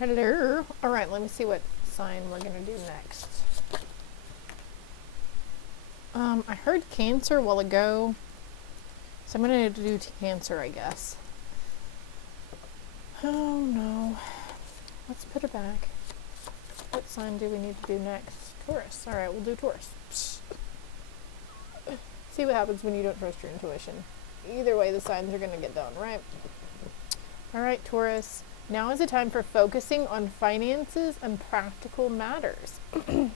Hello. All right, let me see what sign we're going to do next. I heard Cancer a while ago, so I'm going to do Cancer, I guess. Oh no. Let's put it back. What sign do we need to do next? Taurus. All right, we'll do Taurus. See what happens when you don't trust your intuition. Either way, the signs are going to get done, right? All right, Taurus. Now is the time for focusing on finances and practical matters. They're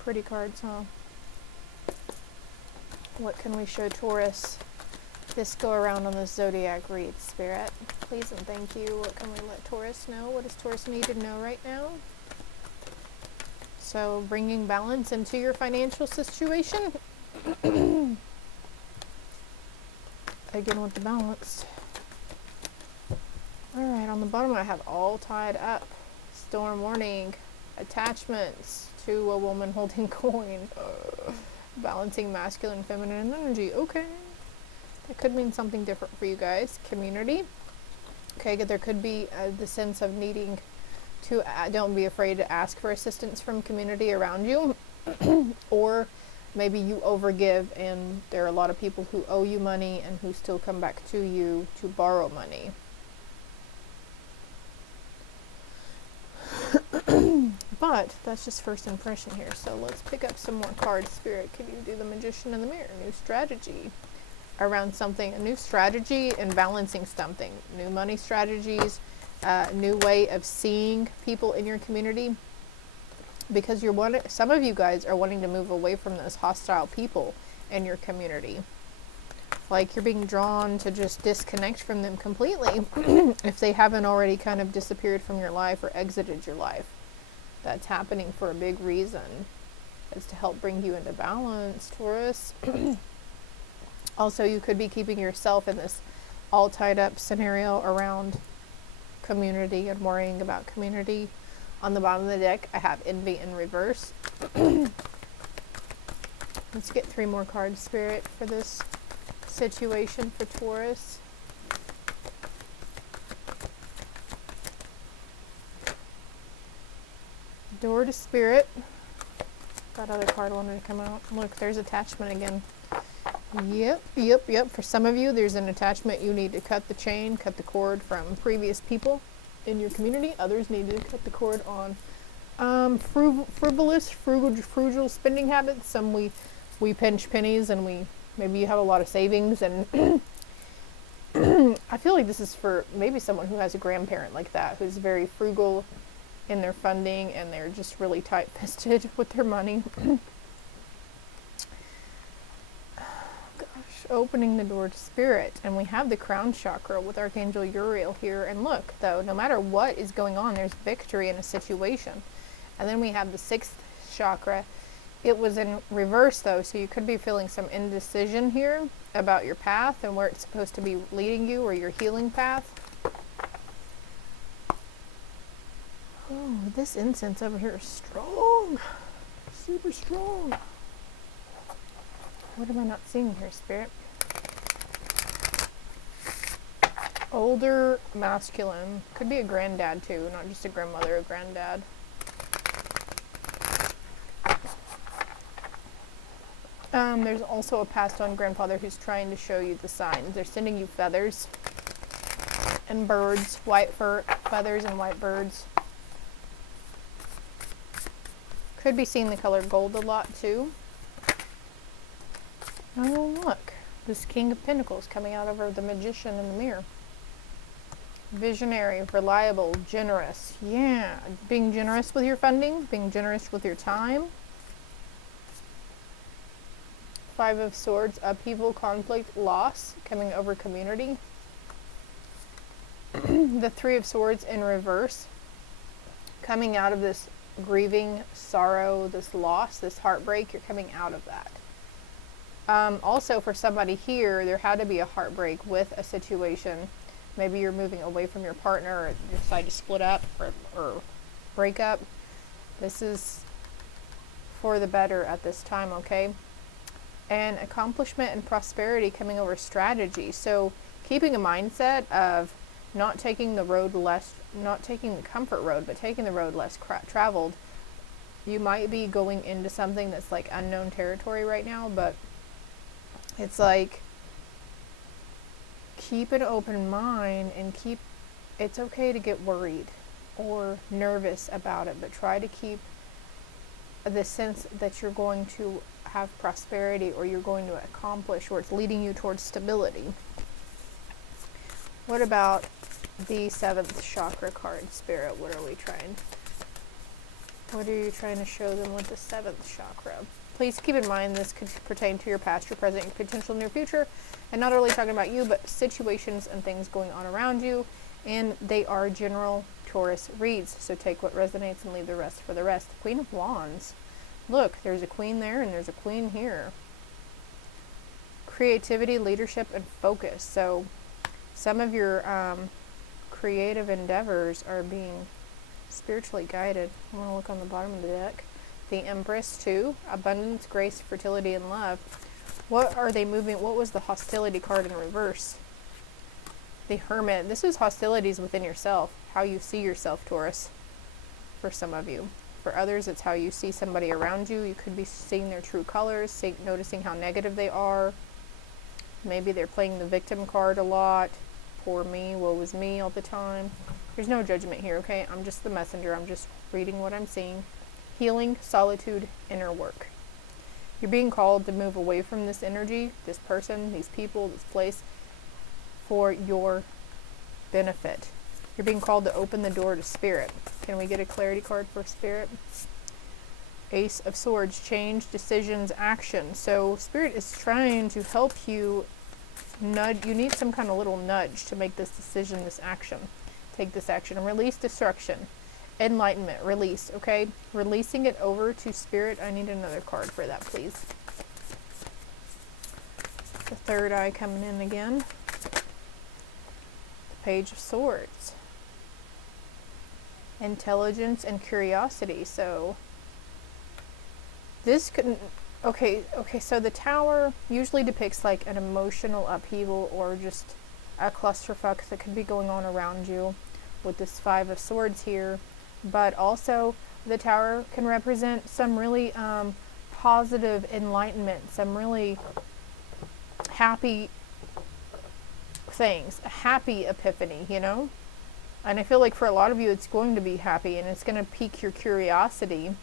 pretty cards, huh? What can we show Taurus this go around on the zodiac read, Spirit? Please and thank you. What can we let Taurus know? What does Taurus need to know right now? So bringing balance into your financial situation. Again with the balance. Alright, on the bottom I have all tied up. Storm warning. Attachments to a woman holding coin. Balancing masculine and feminine energy. Okay. That could mean something different for you guys. Community. Okay, there could be the sense of needing to, don't be afraid to ask for assistance from community around you. Or maybe you overgive and there are a lot of people who owe you money and who still come back to you to borrow money. But that's just first impression here. So let's pick up some more cards. Spirit, can you do the Magician in the Mirror? New strategy around something, a new strategy in balancing something, new money strategies, new way of seeing people in your community, because some of you guys are wanting to move away from those hostile people in your community. Like you're being drawn to just disconnect from them completely if they haven't already kind of disappeared from your life or exited your life. That's happening for a big reason. It's to help bring you into balance, Taurus. Also, you could be keeping yourself in this all tied up scenario around community and worrying about community. On the bottom of the deck, I have envy in reverse. Let's get 3 more cards, Spirit, for this situation for Taurus. Door to Spirit. That other card wanted to come out. Look, there's attachment again. Yep. For some of you, there's an attachment. You need to cut the chain, cut the cord from previous people in your community. Others need to cut the cord on frugal spending habits. Some we pinch pennies and maybe you have a lot of savings and I feel like this is for maybe someone who has a grandparent like that, who's very frugal in their funding and they're just really tight-fisted with their money. Opening the door to Spirit, and we have the crown chakra with Archangel Uriel here. And look, though, no matter what is going on, there's victory in a situation. And then we have the 6th chakra. It was in reverse, though, so you could be feeling some indecision here about your path and where it's supposed to be leading you, or your healing path. Oh, this incense over here is strong, super strong. What am I not seeing here, Spirit? Older masculine. Could be a granddad too, not just a grandmother, a granddad. There's also a passed on grandfather who's trying to show you the signs. They're sending you feathers and birds, white feathers and white birds. Could be seeing the color gold a lot too. Oh, look. This King of Pentacles coming out over the Magician in the Mirror. Visionary, reliable, generous. Yeah. Being generous with your funding. Being generous with your time. 5 of Swords, upheaval, conflict, loss, coming over community. The 3 of Swords in reverse. Coming out of this grieving, sorrow, this loss, this heartbreak. You're coming out of that. Also, for somebody here, there had to be a heartbreak with a situation. Maybe you're moving away from your partner, or you decide to split up or break up. This is for the better at this time, okay? And accomplishment and prosperity coming over strategy. So keeping a mindset of not taking the road less, not taking the comfort road, but taking the road less traveled. You might be going into something that's like unknown territory right now, but it's like, keep an open mind and it's okay to get worried or nervous about it, but try to keep the sense that you're going to have prosperity, or you're going to accomplish, or it's leading you towards stability. What about the 7th chakra card, Spirit? What are you trying to show them with the 7th chakra? Please keep in mind this could pertain to your past, your present, your potential near future, and not only talking about you, but situations and things going on around you, and they are general Taurus reads, so take what resonates and leave the rest for the rest. Queen of Wands. Look, there's a queen there and there's a queen here. Creativity, leadership, and focus. So some of your creative endeavors are being spiritually guided. I want to look on the bottom of the deck. The Empress too. Abundance, grace, fertility, and love. What are they moving? What was the hostility card in reverse? The Hermit. This is hostilities within yourself. How you see yourself, Taurus. For some of you. For others, it's how you see somebody around you. You could be seeing their true colors, noticing how negative they are. Maybe they're playing the victim card a lot. Poor me, woe is me all the time. There's no judgment here, okay? I'm just the messenger. I'm just reading what I'm seeing. Healing, solitude, inner work. You're being called to move away from this energy, this person, these people, this place, for your benefit. You're being called to open the door to Spirit. Can we get a clarity card for Spirit? Ace of Swords, change, decisions, action. So Spirit is trying to help you nudge. You need some kind of little nudge to make this decision, this action. Take this action. Release destruction. Enlightenment. Release. Okay? Releasing it over to Spirit. I need another card for that, please. The third eye coming in again. The Page of Swords. Intelligence and curiosity. So this couldn't, okay, so the Tower usually depicts like an emotional upheaval or just a clusterfuck that could be going on around you with this 5 of Swords here, but also the Tower can represent some really positive enlightenment, some really happy things, a happy epiphany, you know? And I feel like for a lot of you, it's going to be happy, and it's going to pique your curiosity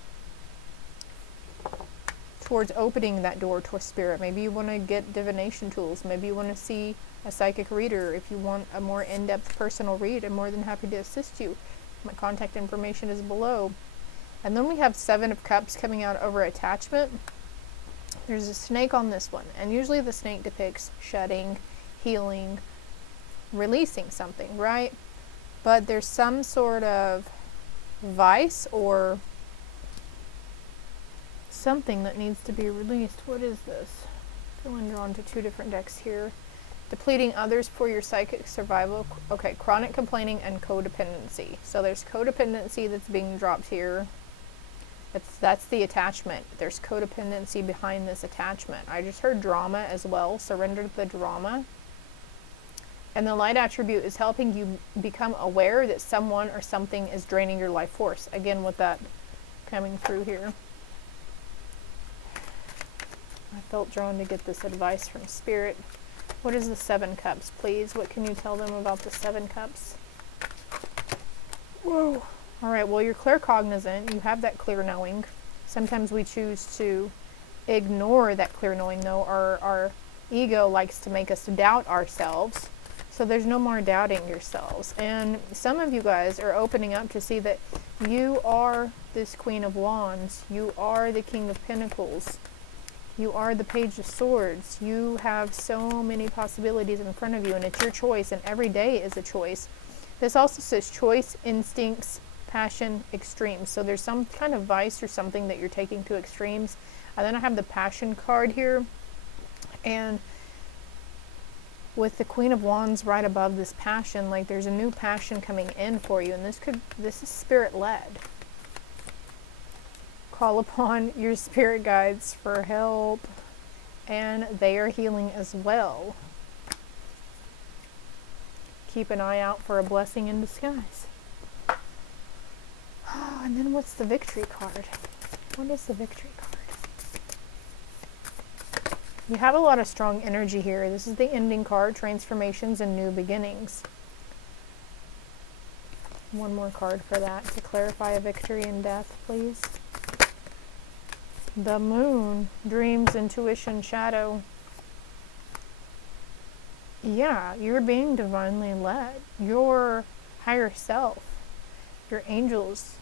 towards opening that door to Spirit. Maybe you want to get divination tools. Maybe you want to see a psychic reader. If you want a more in-depth personal read, I'm more than happy to assist you. My contact information is below. And then we have 7 of Cups coming out over attachment. There's a snake on this one, and usually the snake depicts shedding, healing, releasing something, right? But there's some sort of vice or something that needs to be released. What is this? Feeling drawn to 2 different decks here. Depleting others for your psychic survival. Okay, chronic complaining and codependency. So there's codependency that's being dropped here. That's the attachment. There's codependency behind this attachment. I just heard drama as well. Surrender to the drama. And the light attribute is helping you become aware that someone or something is draining your life force. Again, with that coming through here. I felt drawn to get this advice from Spirit. What is the 7 Cups, please? What can you tell them about the 7 Cups? Whoa. All right, well, you're claircognizant. You have that clear knowing. Sometimes we choose to ignore that clear knowing, though. Our ego likes to make us doubt ourselves. So there's no more doubting yourselves. And some of you guys are opening up to see that you are this Queen of Wands. You are the King of Pentacles. You are the Page of Swords. You have so many possibilities in front of you, and it's your choice, and every day is a choice. This also says choice, instincts, passion, extremes. So there's some kind of vice or something that you're taking to extremes. And then I have the Passion card here. And with the Queen of Wands right above this passion, like there's a new passion coming in for you, and this is Spirit-led. Call upon your spirit guides for help, and they are healing as well. keep an eye out for a blessing in disguise. Oh, and then what's the victory card? What is the victory card? You have a lot of strong energy here. This is the ending card, transformations and new beginnings. One more card for that to clarify a victory in death, please. The moon, dreams, intuition, shadow. Yeah, you're being divinely led. Your higher self, your angels,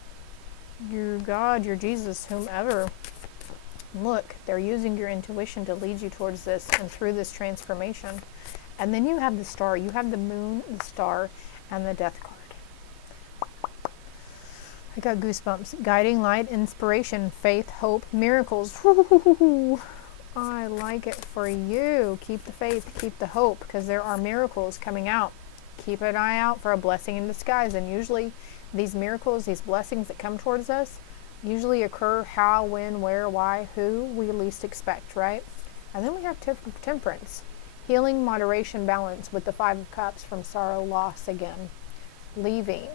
your God, your Jesus, whomever. Look, they're using your intuition to lead you towards this and through this transformation. And then you have the star. You have the moon, the star, and the death card. I got goosebumps. Guiding light, inspiration, faith, hope, miracles. Woo-hoo-hoo-hoo. I like it for you. Keep the faith, keep the hope, because there are miracles coming out. Keep an eye out for a blessing in disguise. And usually these miracles, these blessings that come towards us, usually occur how, when, where, why, who we least expect, right? And then we have temperance. Healing, moderation, balance with the 5 of Cups from sorrow, loss again. Leaving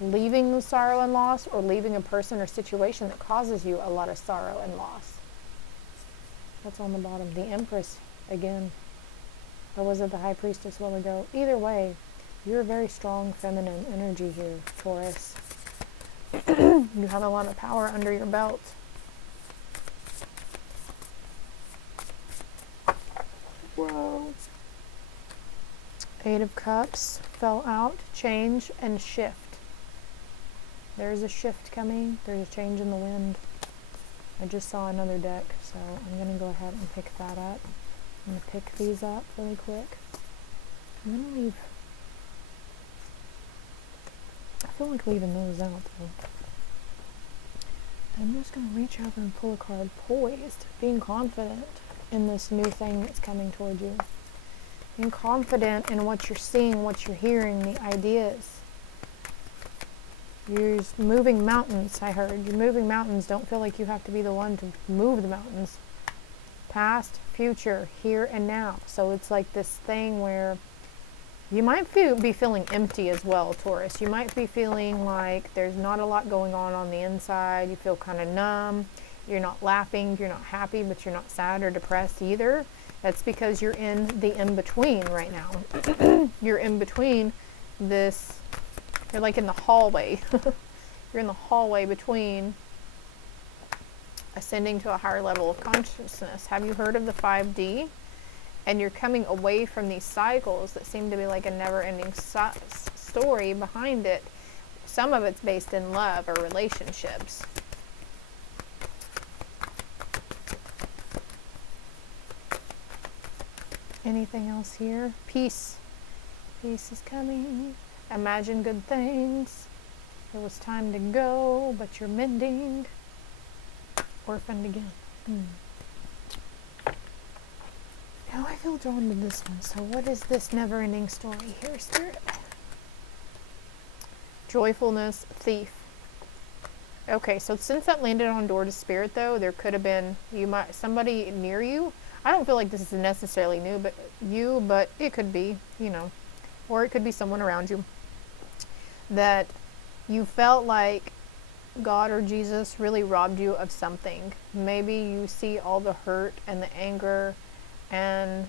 the sorrow and loss, or leaving a person or situation that causes you a lot of sorrow and loss. That's on the bottom. The Empress again. Or was it the High Priestess a while ago? Either way, you're a very strong feminine energy here, Taurus. You have a lot of power under your belt. Whoa. 8 of Cups fell out. Change and shift. There's a shift coming. There's a change in the wind. I just saw another deck, so I'm going to go ahead and pick that up. I'm going to pick these up really quick. I'm going to leave. I feel like leaving those out, though. I'm just going to reach over and pull a card. Poised. Being confident in this new thing that's coming toward you. Being confident in what you're seeing, what you're hearing, the ideas. You're moving mountains, I heard. You're moving mountains. Don't feel like you have to be the one to move the mountains. Past, future, here and now. So it's like this thing where you might be feeling empty as well, Taurus. You might be feeling like there's not a lot going on the inside. You feel kind of numb. You're not laughing. You're not happy, but you're not sad or depressed either. That's because you're in the in-between right now. You're in between this. You're like in the hallway. You're in the hallway between ascending to a higher level of consciousness. Have you heard of the 5D? And you're coming away from these cycles that seem to be like a never-ending story behind it. Some of it's based in love or relationships. Anything else here? Peace. Peace is coming. Imagine good things. It was time to go, but you're mending. Orphaned again. Now I feel drawn to this one. So what is this never-ending story here, Spirit? Joyfulness, thief. Okay, so since that landed on door to Spirit, though, there could have been somebody near you. I don't feel like this is necessarily new, but it could be, or it could be someone around you that you felt like God or Jesus really robbed you of something. Maybe you see all the hurt and the anger and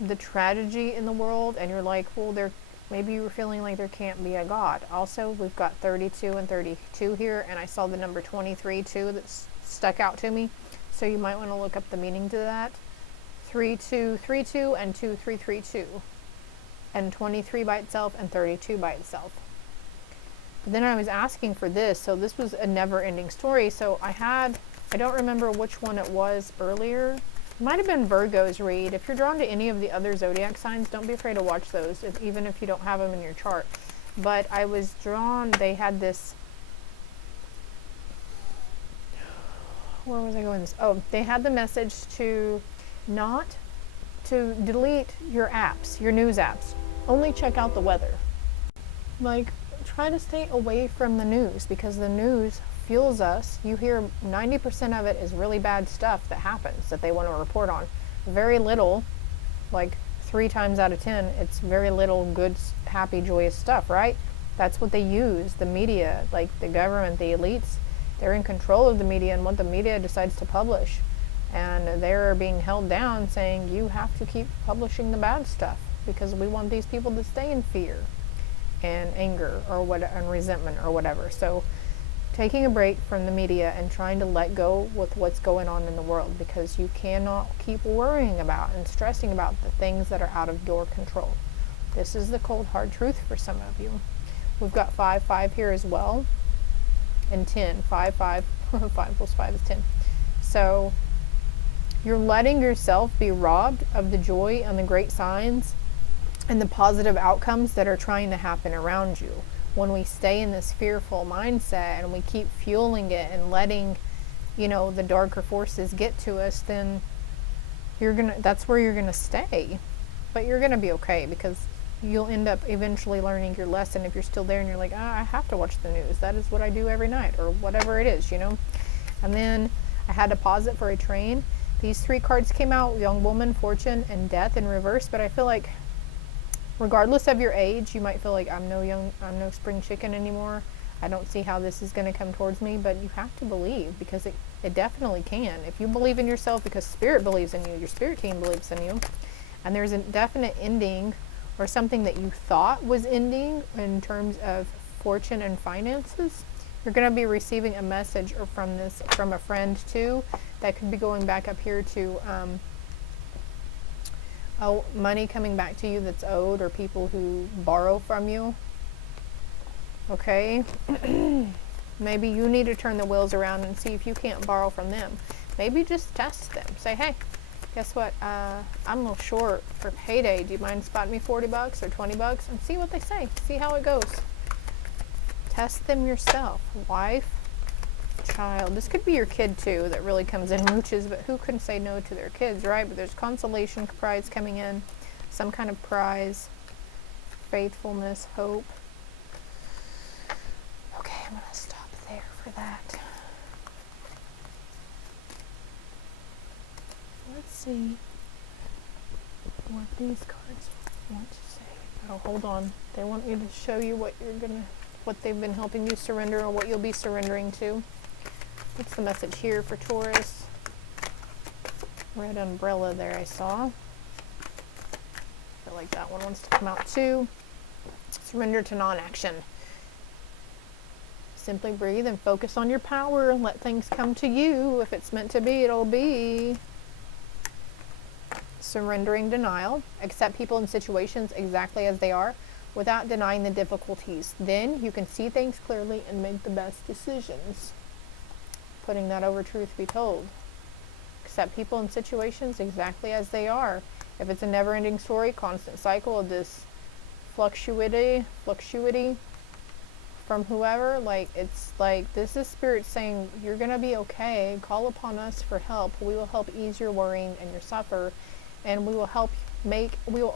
the tragedy in the world, and you're like, well, maybe you were feeling like there can't be a God. Also, we've got 32 and 32 here, and I saw the number 23 too that stuck out to me. So you might want to look up the meaning to that. 3232 and 2332. And 23 by itself and 32 by itself. But then I was asking for this, so this was a never-ending story. So I don't remember which one it was earlier. It might have been Virgo's read. If you're drawn to any of the other zodiac signs, don't be afraid to watch those, even if you don't have them in your chart. But I was drawn, they had this, where was I going with this? Oh, they had the message to not to delete your apps, your news apps. Only check out the weather. Like, try to stay away from the news, because the news fuels us. You hear 90% of it is really bad stuff that happens that they want to report on. Very little, like 3 times out of 10, it's very little good, happy, joyous stuff, right? That's what they use. The media, like the government, the elites, they're in control of the media and what the media decides to publish. And they're being held down saying, you have to keep publishing the bad stuff because we want these people to stay in fear and anger or what, and resentment or whatever. So taking a break from the media and trying to let go with what's going on in the world, because you cannot keep worrying about and stressing about the things that are out of your control. This is the cold hard truth for some of you. We've got 5, 5 here as well, and 10, 5, 5, 5 plus 5 is 10. So you're letting yourself be robbed of the joy and the great signs and the positive outcomes that are trying to happen around you. When we stay in this fearful mindset and we keep fueling it and letting, you know, the darker forces get to us, then that's where you're gonna stay. But you're gonna be okay, because you'll end up eventually learning your lesson if you're still there and you're like, I have to watch the news. That is what I do every night, or whatever it is, you know. And then I had to pause it for a train. These 3 cards came out: young woman, fortune, and death in reverse. But I feel like regardless of your age, you might feel like I'm no spring chicken anymore. I don't see how this is going to come towards me. But you have to believe, because it definitely can. If you believe in yourself, because spirit believes in you, your spirit team believes in you, and there's a definite ending or something that you thought was ending in terms of fortune and finances, you're going to be receiving a message or from a friend too, that could be going back up here to money coming back to you that's owed, or people who borrow from you. Okay. Maybe you need to turn the wheels around and see if you can't borrow from them. Maybe just test them. Say, hey, guess what? I'm a little short for payday. Do you mind spotting me $40 or $20? And see what they say. See how it goes. Test them yourself. Wife, child. This could be your kid too that really comes in mooches, but who couldn't say no to their kids, right? But there's consolation prize coming in. Some kind of prize. Faithfulness, hope. Okay, I'm going to stop there for that. Let's see what these cards want to say. Oh, hold on. They want you to show you what they've been helping you surrender, or what you'll be surrendering to. What's the message here for Taurus? Red umbrella there, I saw. I feel like that one wants to come out too. Surrender to non-action. Simply breathe and focus on your power and let things come to you. If it's meant to be, it'll be. Surrendering denial. Accept people and situations exactly as they are without denying the difficulties. Then you can see things clearly and make the best decisions. Putting that over truth be told. Accept people and situations exactly as they are. If it's a never-ending story, constant cycle of this fluctuity from whoever, like, it's like, this is spirit saying, you're gonna be okay. Call upon us for help. We will help ease your worrying and your suffer, and we will help we will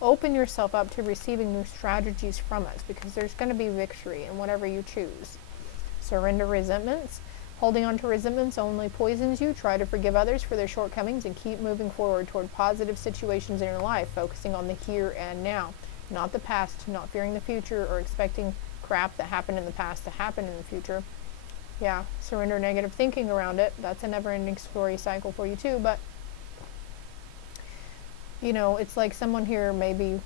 open yourself up to receiving new strategies from us, because there's going to be victory in whatever you choose. Surrender resentments. Holding on to resentments only poisons you. Try to forgive others for their shortcomings and keep moving forward toward positive situations in your life, focusing on the here and now, not the past, not fearing the future or expecting crap that happened in the past to happen in the future. Yeah, surrender negative thinking around it. That's a never-ending story cycle for you too, but you know, it's like someone here may be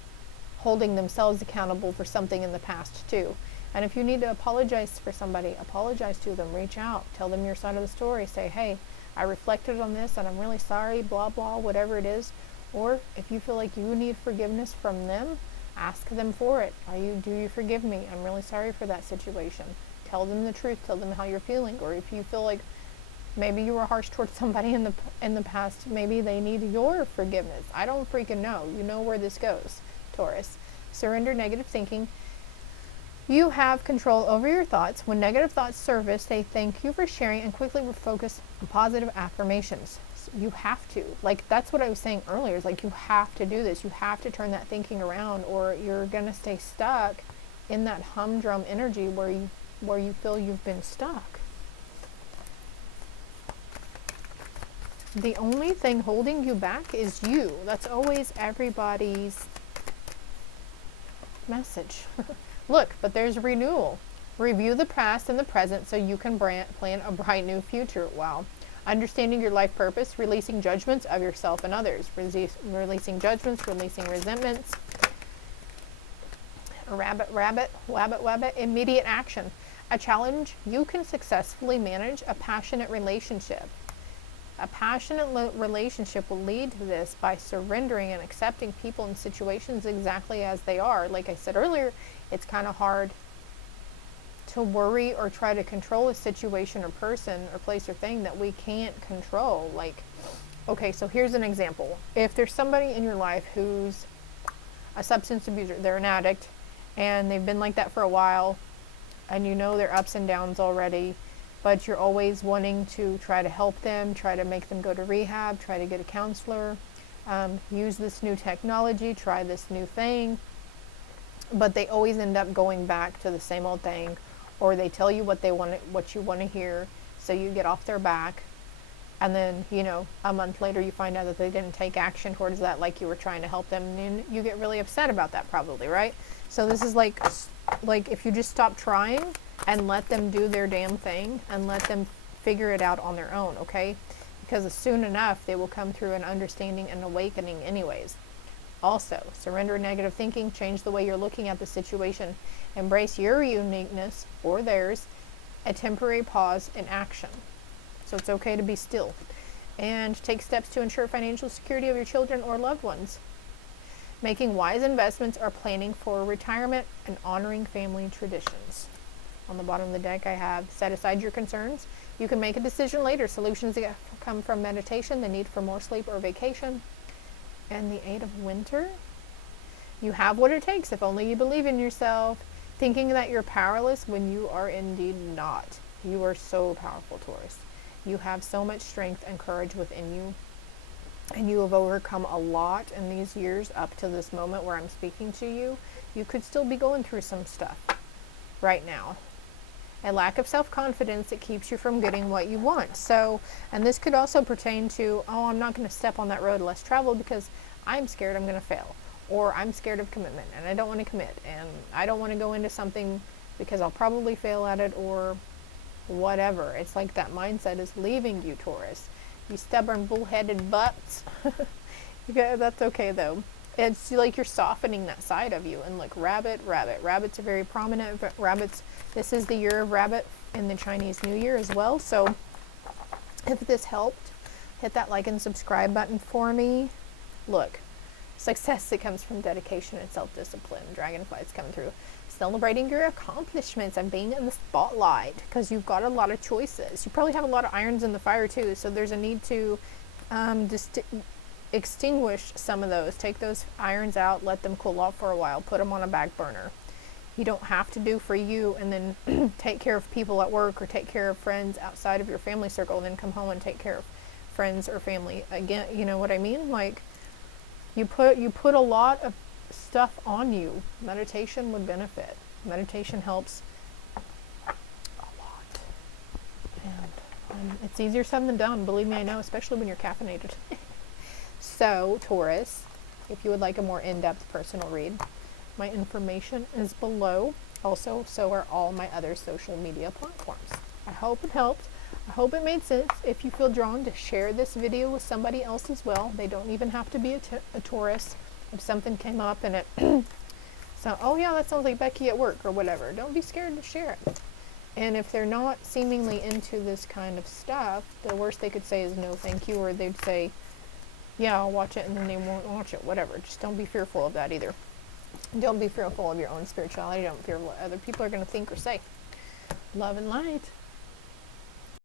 holding themselves accountable for something in the past too. And if you need to apologize for somebody, apologize to them, reach out, tell them your side of the story, say, hey, I reflected on this and I'm really sorry, blah, blah, whatever it is. Or if you feel like you need forgiveness from them, ask them for it. Do you forgive me? I'm really sorry for that situation. Tell them the truth, tell them how you're feeling. Or if you feel like maybe you were harsh towards somebody in the past, maybe they need your forgiveness. I don't freaking know. You know where this goes, Taurus. Surrender negative thinking. You have control over your thoughts. When negative thoughts surface, they thank you for sharing and quickly refocus on positive affirmations. So you have to. Like, that's what I was saying earlier. Is like, you have to do this. You have to turn that thinking around, or you're going to stay stuck in that humdrum energy where you feel you've been stuck. The only thing holding you back is you. That's always everybody's message. Look, but there's renewal. Review the past and the present so you can plan a bright new future. Wow. Understanding your life purpose, releasing judgments of yourself and others, releasing judgments, releasing resentments. Rabbit, immediate action. A challenge you can successfully manage a passionate relationship. A passionate relationship will lead to this by surrendering and accepting people and situations exactly as they are. Like I said earlier, it's kind of hard to worry or try to control a situation or person or place or thing that we can't control. Like, okay, so here's an example. If there's somebody in your life who's a substance abuser, they're an addict, and they've been like that for a while, and you know their ups and downs already, but you're always wanting to try to help them, try to make them go to rehab, try to get a counselor, use this new technology, try this new thing, but they always end up going back to the same old thing, or they tell you what you want to hear, so you get off their back, and then, you know, a month later you find out that they didn't take action towards that like you were trying to help them, and you get really upset about that probably, right? So this is like if you just stop trying and let them do their damn thing and let them figure it out on their own, okay? Because soon enough they will come through an understanding and awakening anyways. Also, surrender negative thinking, change the way you're looking at the situation, embrace your uniqueness or theirs, a temporary pause in action. So it's okay to be still, and take steps to ensure financial security of your children or loved ones. Making wise investments or planning for retirement and honoring family traditions. On the bottom of the deck I have set aside your concerns. You can make a decision later. Solutions that come from meditation, the need for more sleep or vacation. And the 8 of Winter. You have what it takes if only you believe in yourself. Thinking that you're powerless when you are indeed not. You are so powerful, Taurus. You have so much strength and courage within you. And you have overcome a lot in these years up to this moment where I'm speaking to you. You could still be going through some stuff right now. A lack of self-confidence that keeps you from getting what you want. So, and this could also pertain to, oh, I'm not going to step on that road less traveled because I'm scared I'm going to fail. Or I'm scared of commitment and I don't want to commit. And I don't want to go into something because I'll probably fail at it or whatever. It's like that mindset is leaving you, Taurus. You stubborn, bullheaded butts. That's okay though. It's like you're softening that side of you. And look, rabbits are very prominent. Rabbits, this is the year of rabbit in the Chinese New Year as well. So if this helped, hit that like and subscribe button for me. Look, success that comes from dedication and self-discipline. Dragonflies coming through. Celebrating your accomplishments and being in the spotlight because you've got a lot of choices. You probably have a lot of irons in the fire too, so there's a need to extinguish some of those. Take those irons out, let them cool off for a while, put them on a back burner. You don't have to do for you and then take care of people at work or take care of friends outside of your family circle and then come home and take care of friends or family again. You know what I mean? Like you put a lot of stuff on you. Meditation would benefit. Meditation helps a lot. And it's easier said than done. Believe me, I know, especially when you're caffeinated. So, Taurus, if you would like a more in-depth personal read, my information is below. Also, so are all my other social media platforms. I hope it helped. I hope it made sense. If you feel drawn to share this video with somebody else as well, they don't even have to be a Taurus. If something came up and it, so, oh yeah, that sounds like Becky at work or whatever. Don't be scared to share it. And if they're not seemingly into this kind of stuff, the worst they could say is no thank you, or they'd say, yeah, I'll watch it, and then they won't watch it, whatever. Just don't be fearful of that either. Don't be fearful of your own spirituality. Don't fear what other people are going to think or say. Love and light.